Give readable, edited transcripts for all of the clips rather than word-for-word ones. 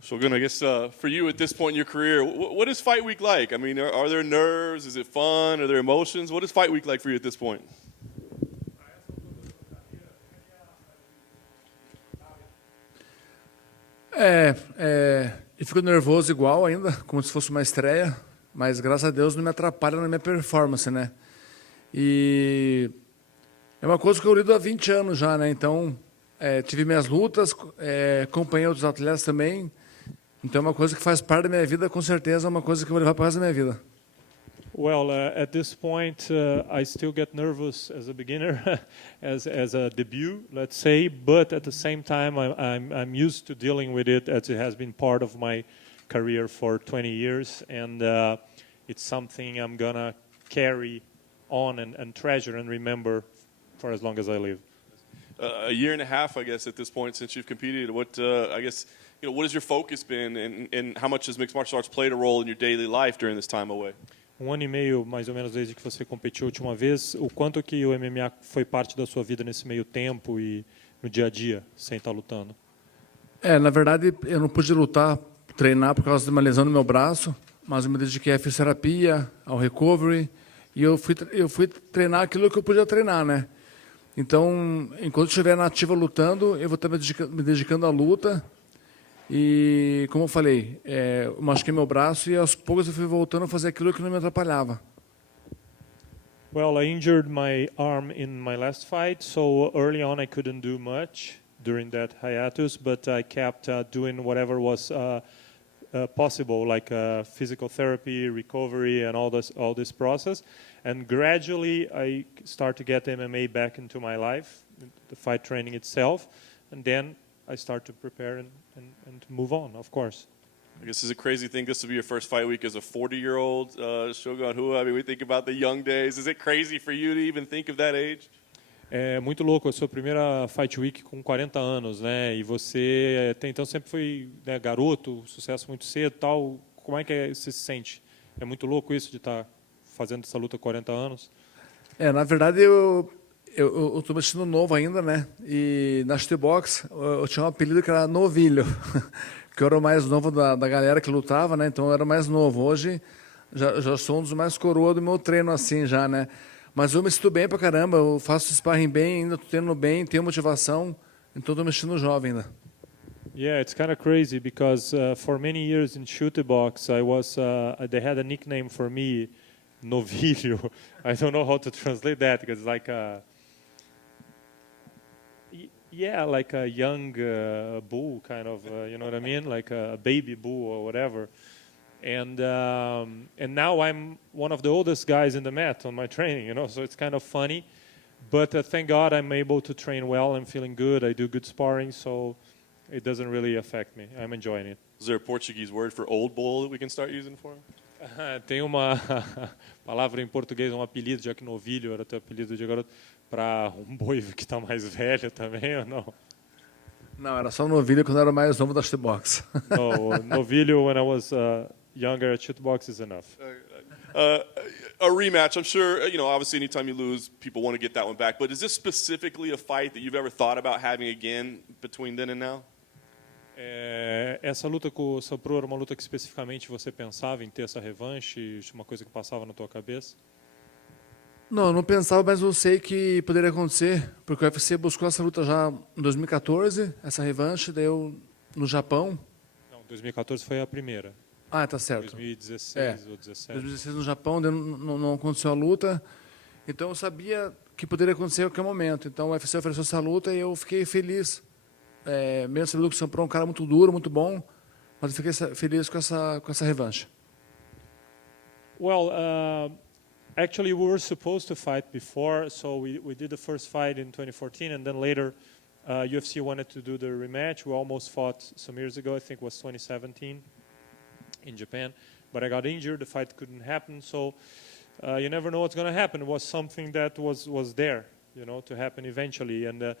Shogun, I guess for you at this point in your career, what is fight week like? I mean, are there nerves? Is it fun? Are there emotions? What is fight week like for you at this point? Eu fico nervoso igual ainda, como se fosse uma estreia, mas graças a Deus não me atrapalha na minha performance, né? E é uma coisa que eu lido há 20 anos já, né? Então, tive minhas lutas, acompanhei outros atletas também. Então, é uma coisa que faz parte da minha vida, com certeza, é uma coisa que eu vou levar para o resto da minha vida. Well, at this point, I still get nervous as a beginner, as a debut, let's say. But at the same time, I'm used to dealing with it, as it has been part of my career for 20 years, and it's something I'm gonna carry on and treasure and remember for as long as I live. A year and a half, I guess, at this point since you've competed. What I guess, what has your focus been, and how much has mixed martial arts played a role in your daily life during this time away? 1 ano e meio, mais ou menos, desde que você competiu a última vez. O quanto que o MMA foi parte da sua vida nesse meio tempo e no dia a dia, sem estar lutando? Na verdade, eu não pude lutar, treinar por causa de uma lesão no meu braço, mas eu me dediquei à fisioterapia, ao recovery, e eu fui treinar aquilo que eu podia treinar, né? Então, enquanto estiver na ativa lutando, eu vou estar me dedicando à luta. E, como eu falei, eu machuquei meu braço e aos poucos eu fui voltando a fazer aquilo que não me atrapalhava. Well, I injured my arm in my last fight, so early on I couldn't do much during that hiatus, but I kept doing whatever was possible, like physical therapy, recovery, and all this process. And gradually I start to get MMA back into my life, the fight training itself, and then I start to prepare and move on, of course. I guess it's a crazy thing. This will be your first fight week as a 40-year-old Shogun Rua. I mean, we think about the young days. Is it crazy for you to even think of that age? É muito louco, a sua primeira Fight Week com 40 anos, né? E você até então sempre foi, né, garoto, sucesso muito cedo, tal. Como é que você se sente? É muito louco isso de estar fazendo essa luta com 40 anos? Na verdade, eu estou me sentindo novo ainda, né? E na shootbox eu tinha um apelido que era Novilho, que eu era o mais novo da galera que lutava, né? Então eu era o mais novo. Hoje já sou um dos mais coroa do meu treino assim já, né? Mas eu me sinto bem pra caramba, eu faço sparring bem, ainda estou treinando bem, tenho motivação, então estou me sentindo jovem ainda. Yeah, it's kind of crazy because for many years in shootbox I was they had a nickname for me, Novilho. I don't know how to translate that because it's like a like a young bull kind of, you know what I mean? Like a baby bull or whatever. And now I'm one of the oldest guys in the mat on my training, you know, so it's kind of funny. But thank God I'm able to train well. I'm feeling good. I do good sparring, so it doesn't really affect me. I'm enjoying it. Is there a Portuguese word for old bull that we can start using for him? Tem uma palavra em português, um apelido, já que novilho era teu apelido de garoto, para um boi que está mais velho também, ou não? Não, era só novilho quando eu era mais novo da shootbox. No, novilho when I was younger at shootbox is enough. A rematch, I'm sure, obviously anytime you lose, people want to get that one back. But is this specifically a fight that you've ever thought about having again between then and now? Essa luta com o Sapro era uma luta que especificamente você pensava em ter essa revanche? Uma coisa que passava na tua cabeça? Não, não pensava, mas eu sei que poderia acontecer, porque o UFC buscou essa luta já em 2014, essa revanche, daí eu no Japão. Não, 2014 foi a primeira. Ah, tá certo. 2016 ou 2017. 2016 no Japão, daí não aconteceu a luta, então eu sabia que poderia acontecer a qualquer momento. Então o UFC ofereceu essa luta e eu fiquei feliz. Mesmo sabendo que o Sampron é um cara muito duro, muito bom, mas eu fiquei feliz com essa revanche. Well, actually we were supposed to fight before, so we did the first fight in 2014, and then later UFC wanted to do the rematch. We almost fought some years ago, I think it was 2017 in Japan, but I got injured, the fight couldn't happen, so you never know what's going to happen. It was something that was there, to happen eventually, and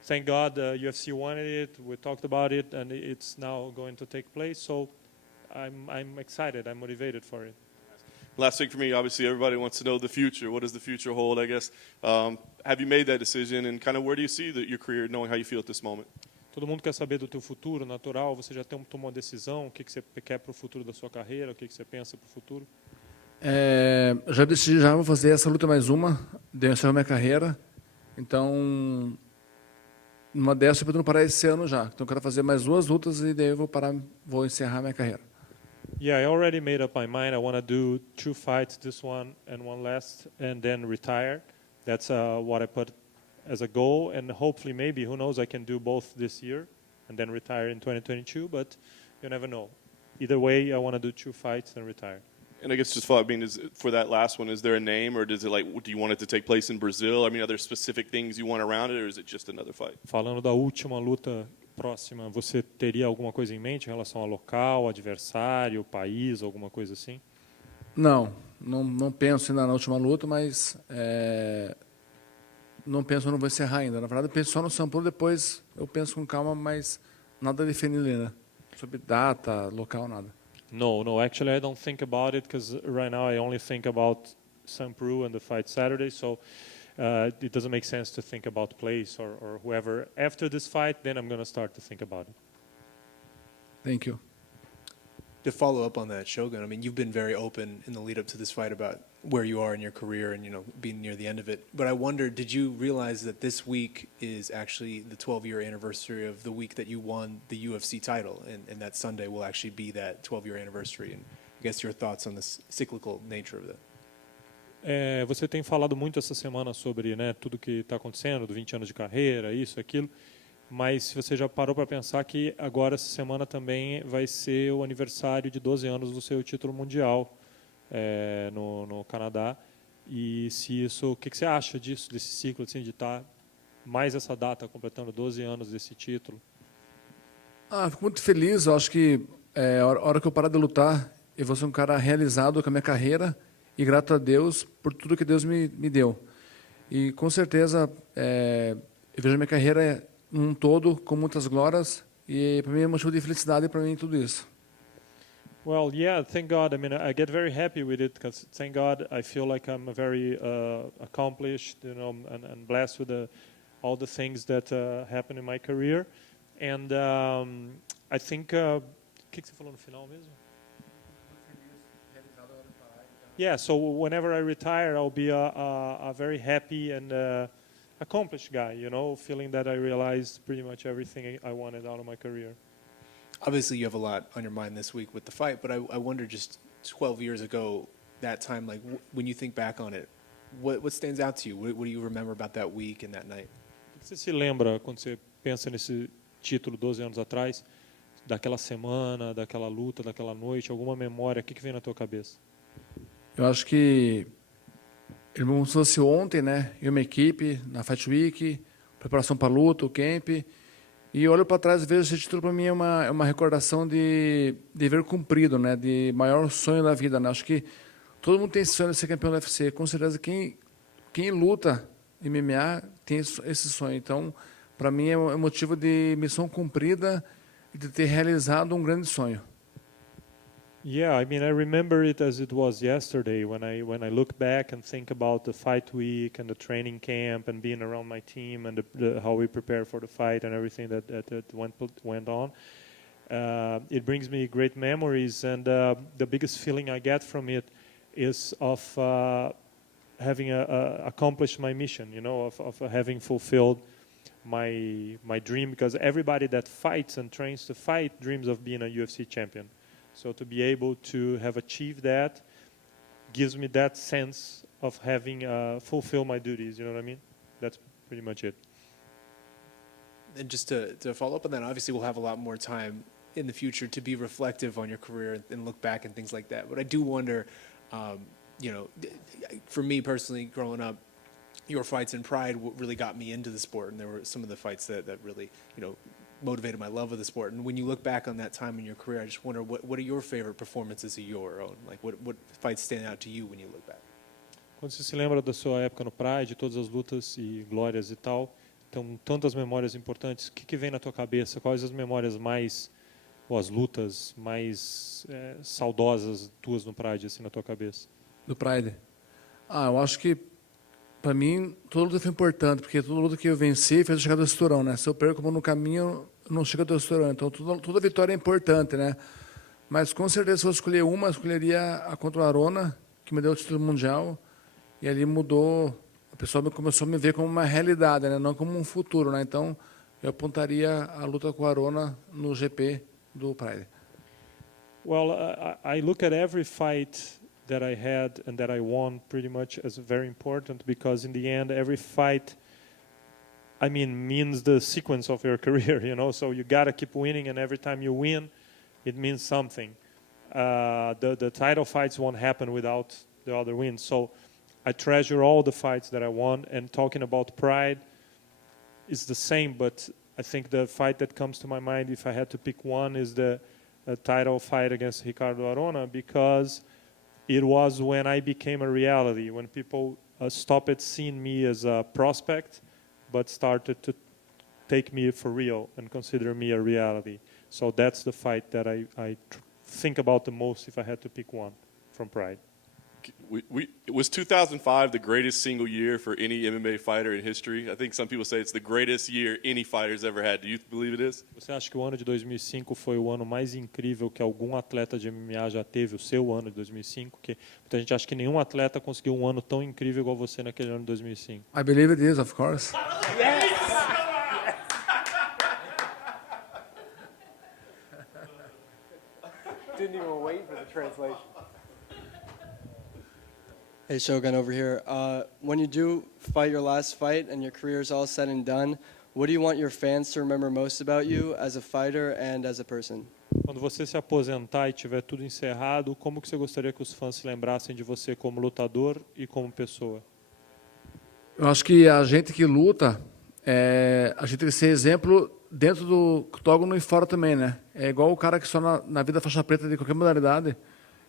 thank God UFC wanted it, we talked about it, and it's now going to take place, so I'm excited, I'm motivated for it. Last thing for me, obviously everybody wants to know the future. What does the future hold, I guess? Have you made that decision, and kind of where do you see your career, knowing how you feel at this moment? Todo mundo quer saber do teu futuro natural. Você já tomou uma decisão? O que você quer para o futuro da sua carreira? O que você pensa para o futuro? Já decidi, já vou fazer essa luta mais uma, de encerrar minha carreira. Então, numa dessas eu pretendo parar esse ano já. Então, eu quero fazer mais 2 lutas e daí eu vou encerrar minha carreira. Yeah, I already made up my mind. I want to do 2 fights, this one and one last, and then retire. That's what I put as a goal, and hopefully, maybe, who knows, I can do both this year and then retire in 2022, but you never know. Either way, I want to do 2 fights and retire. And I guess just follow, I mean, for that last one, is there a name, or does it do you want it to take place in Brazil? I mean, are there specific things you want around it, or is it just another fight? Falando da última luta próxima, você teria alguma coisa em mente em relação ao local, adversário, país, alguma coisa assim? Não penso ainda na última luta, mas não penso, não vou encerrar ainda. Na verdade, eu penso só no São Paulo, depois eu penso com calma, mas nada definido ainda. Sobre data, local, nada. No, actually I don't think about it because right now I only think about St. Rua and the fight Saturday, so it doesn't make sense to think about place or whoever. After this fight, then I'm going to start to think about it. Thank you. To follow up on that, Shogun, I mean, you've been very open in the lead up to this fight about where you are in your career and, being near the end of it. But I wonder, did you realize that this week is actually the 12-year anniversary of the week that you won the UFC title, and that Sunday will actually be that 12-year anniversary? And I guess your thoughts on the cyclical nature of that. Você tem falado muito essa semana sobre, tudo que está acontecendo, do 20 anos de carreira, isso, aquilo. Mas se você já parou para pensar que agora essa semana também vai ser o aniversário de 12 anos do seu título mundial no Canadá, e se isso, o que você acha disso, desse ciclo, assim, de estar mais essa data completando 12 anos desse título? Fico muito feliz. Eu acho que a hora que eu parar de lutar, eu vou ser um cara realizado com a minha carreira e grato a Deus por tudo que Deus me deu. E com certeza eu vejo a minha carreira um todo com muitas glórias, e para mim é um motivo de felicidade para mim tudo isso. Well, yeah, thank God. I mean, I get very happy with it because, thank God, I feel like I'm very accomplished, and blessed with all the things that happened in my career. And I think, o que você falou no final mesmo? Yeah, so whenever I retire, I'll be a very happy and accomplished guy, feeling that I realized pretty much everything I wanted out of my career. Obviously, you have a lot on your mind this week with the fight, but I wonder, just 12 years ago, that time, like when you think back on it, what stands out to you? What do you remember about that week and that night? O que você se lembra quando você pensa nesse título 12 anos atrás, daquela semana, daquela luta, daquela noite, alguma memória, o que vem na tua cabeça? Eu acho que ele como se fosse ontem, e uma equipe na Fight Week, preparação para a luta, o camp, e olho para trás e vejo esse título, para mim é uma recordação de dever cumprido, de maior sonho da vida. Acho que todo mundo tem esse sonho de ser campeão do UFC. Com certeza quem luta MMA tem esse sonho. Então, para mim é um motivo de missão cumprida e de ter realizado um grande sonho. Yeah, I mean, I remember it as it was yesterday when I look back and think about the fight week and the training camp and being around my team and how we prepare for the fight and everything that went on. It brings me great memories, and the biggest feeling I get from it is of having accomplished my mission, of having fulfilled my dream, because everybody that fights and trains to fight dreams of being a UFC champion. So to be able to have achieved that gives me that sense of having fulfilled my duties, you know what I mean? That's pretty much it. And just to follow up on that, obviously we'll have a lot more time in the future to be reflective on your career and look back and things like that. But I do wonder, for me personally, growing up, your fights in Pride really got me into the sport, and there were some of the fights that really, motivated my love of the sport. And when you look back on that time in your career, I just wonder, what are your favorite performances of your own? Like, what fights stand out to you when you look back? Quando você se lembra da sua época no Pride, de todas as lutas e glórias e tal, então tantas memórias importantes, o que vem na tua cabeça? Quais as memórias ou as lutas mais saudosas tuas no Pride, assim, na tua cabeça? Do Pride? Eu acho que para mim, toda luta foi importante, porque toda luta que eu venci fez eu chegar do cinturão, Se eu perco no caminho, não chega a testosterona. Então, toda vitória é importante, né? Mas, com certeza, se eu escolher uma, eu escolheria a contra o Arona, que me deu o título mundial. E ali mudou, a pessoa começou a me ver como uma realidade, né? Não como um futuro, né? Então, eu apontaria a luta com o Arona no GP do Pride. Well, I look at every fight that I had and that I won pretty much as very important, because in the end, every fight, I mean, means the sequence of your career, you know. So you gotta keep winning, and every time you win, it means something. The title fights won't happen without the other wins. So I treasure all the fights that I won. And talking about pride is the same, but I think the fight that comes to my mind, if I had to pick one, is the title fight against Ricardo Arona, because it was when I became a reality, when people stopped seeing me as a prospect, but started to take me for real and consider me a reality. So that's the fight that I think about the most if I had to pick one from Pride. Was 2005 the greatest single year for any MMA fighter in history? I think some people say it's the greatest year any fighter's ever had. Do you believe it is? Você acha que o ano de 2005 foi o ano mais incrível que algum atleta de MMA já teve, o seu ano de 2005? Que muita gente acha que nenhum atleta conseguiu um ano tão incrível igual você naquele ano de 2005. I believe it is, of course. Didn't even wait for the translation. Hey, Shogun over here. When you do fight your last fight and your career is all said and done, what do you want your fans to remember most about you as a fighter and as a person? Quando você se aposentar e tiver tudo encerrado, como que você gostaria que os fãs se lembrassem de você como lutador e como pessoa? Eu acho que a gente que luta, a gente tem que ser exemplo dentro do octógono e fora também, né? É igual o cara que só na vida faixa preta de qualquer modalidade,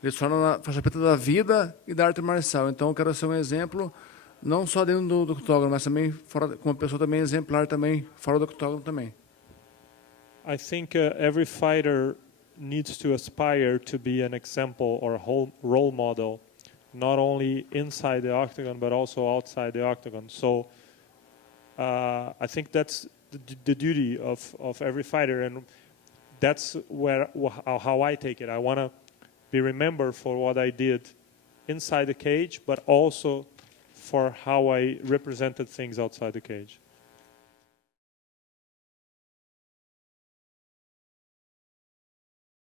ele só na faixa preta da vida e da arte marcial. Então eu quero ser um exemplo, não só dentro do octógono, mas também fora, como uma pessoa também exemplar também fora do octógono também. I think every fighter needs to aspire to be an example or a role model, not only inside the octagon but also outside the octagon. So I think that's the duty of every fighter, and that's how I take it. I want to be remembered for what I did inside the cage, but also for how I represented things outside the cage.